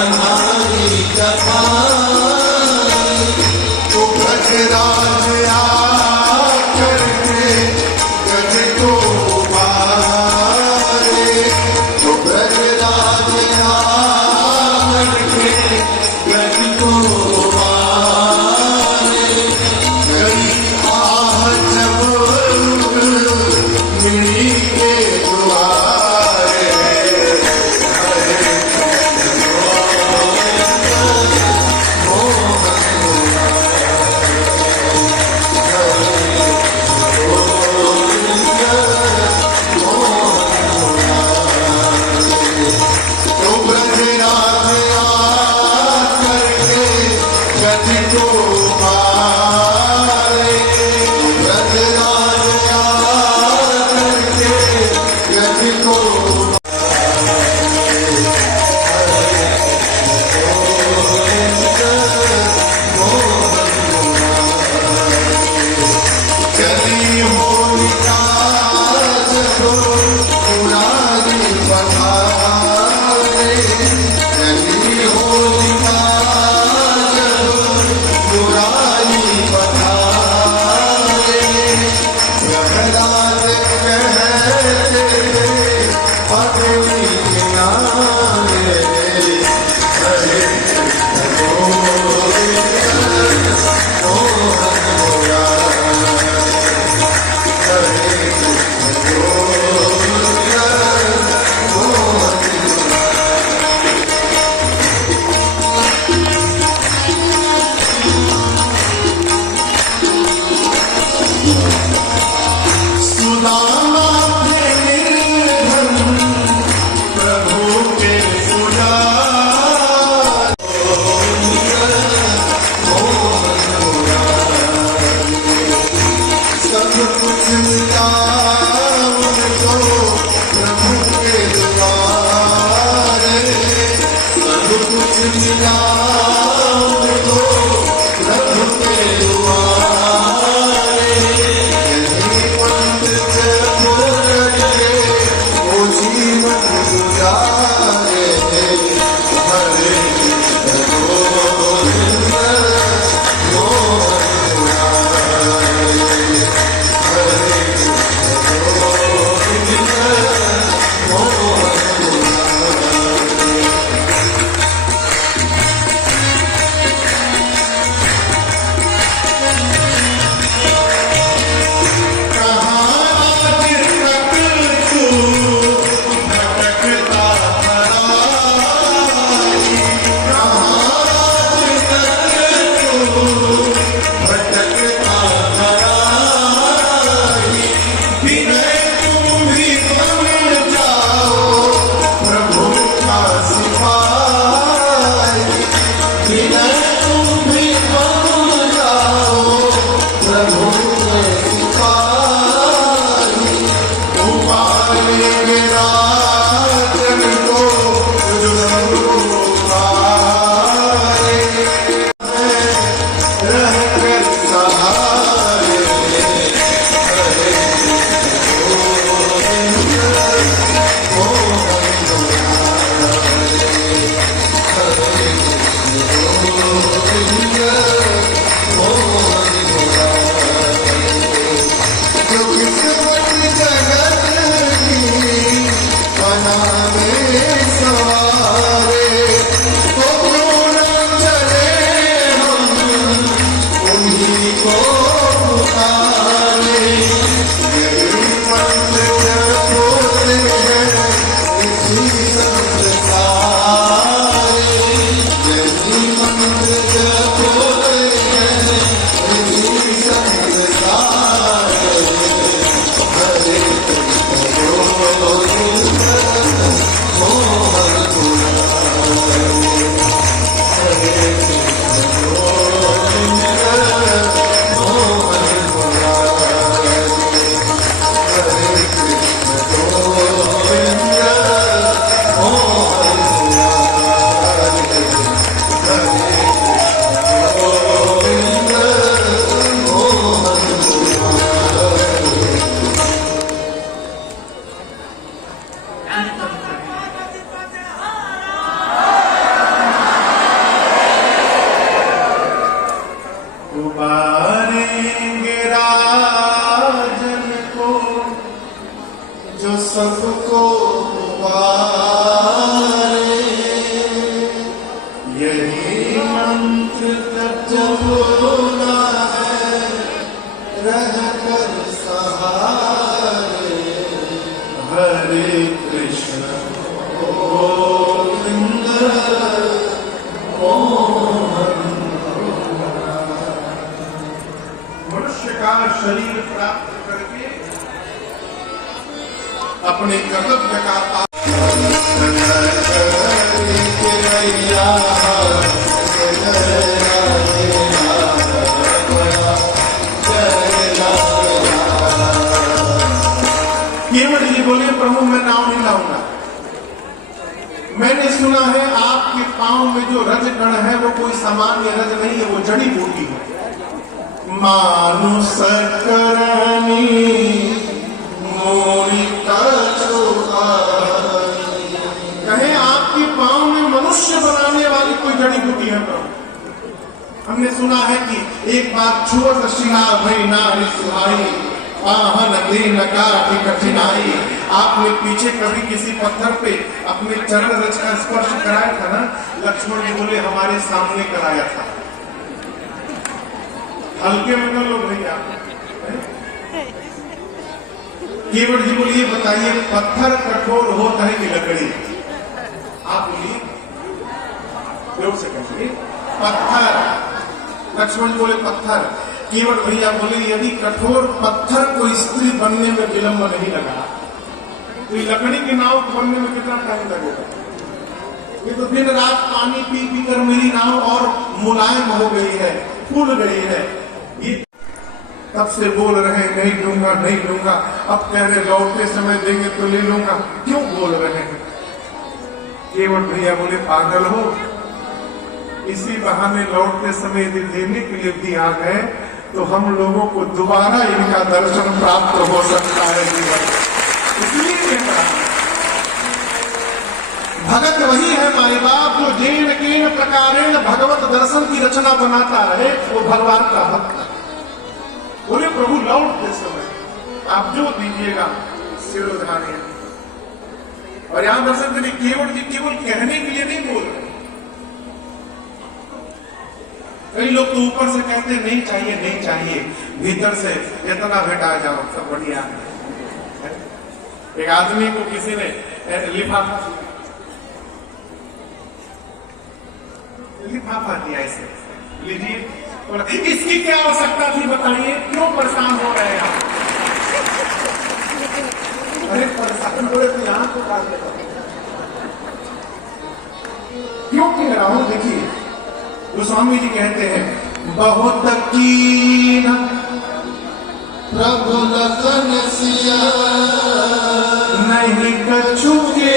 कन्हारी कथा तो ब्रजराज आकर के गज को मारे तो ब्रजराज आकर के गज को मारे गई आह जब मिली के द्वारे यही मंत्र जब बोला है रहकर सहारे। हरे कृष्ण गोविंद मनुष्य का शरीर प्राप्त करके अपने कर्तव्य का केवल ये बोले प्रभु मैं नाव नहीं लाऊंगा। मैंने सुना है आपके पांव में जो रज कण है वो कोई सामान्य रज नहीं है, वो जड़ी बूटी है। मानुष करनी मोरी कहे आपके पांव में मनुष्य बनाने वाली कोई जड़ी बूटी है प्रभु। हमने सुना है कि एक बार छोट शिला भई नारी सुहाई पाहन दीन काठी कठिनाई। आपने पीछे कभी किसी पत्थर पे अपने चरण रज का स्पर्श कराया था ना? लक्ष्मण जी बोले हमारे सामने कराया था। हल्के में तो लोग नहीं आते। केवट जी बोलिए बताइए पत्थर कठोर होता है कि लकड़ी? आप बोलिए लोग से कहिए पत्थर। लक्ष्मण जी बोले पत्थर। केवट भैया बोले यदि कठोर पत्थर को स्त्री बनने में विलंब नहीं लगा तो लकड़ी की नाव बनने में कितना टाइम लगेगा? ये तो दिन रात पानी पी पी कर मेरी नाव और मुलायम हो गई है, फूल गई है। ये तब से बोल रहे नहीं दूंगा नहीं दूंगा, अब कह रहे लौटते समय देंगे तो ले लूंगा। क्यों बोल रहे हैं? केवट भैया बोले पागल हो, इसी बहाने लौटते समय यदि देने के लिए भी आ गए तो हम लोगों को दोबारा इनका दर्शन प्राप्त हो सकता है जीवन। इसलिए भगत वही है हमारे बाप जो जेन केन प्रकारेण भगवत दर्शन की रचना बनाता है, वो भगवान का भक्त। बोले प्रभु लौटते समय आप जो दीजिएगा सिरोधार्य। और यहां दर्शन के लिए केवट जी केवल कहने के लिए नहीं बोल रहे। कई लोग तो ऊपर से कहते नहीं चाहिए नहीं चाहिए, भीतर से इतना भेटा जाओ सब बढ़िया। एक आदमी को किसी ने लिफाफा दिया, ऐसे लीजिए, इसकी क्या आवश्यकता थी बताइए, क्यों परेशान हो रहे हैं आप? अरे परेशान हो रहे तो यहां को काट लेता, क्यों कह रहा हूं? देखिए गोस्वामी जी कहते हैं बहुत कीन प्रभु लखन सिया नहीं कछु के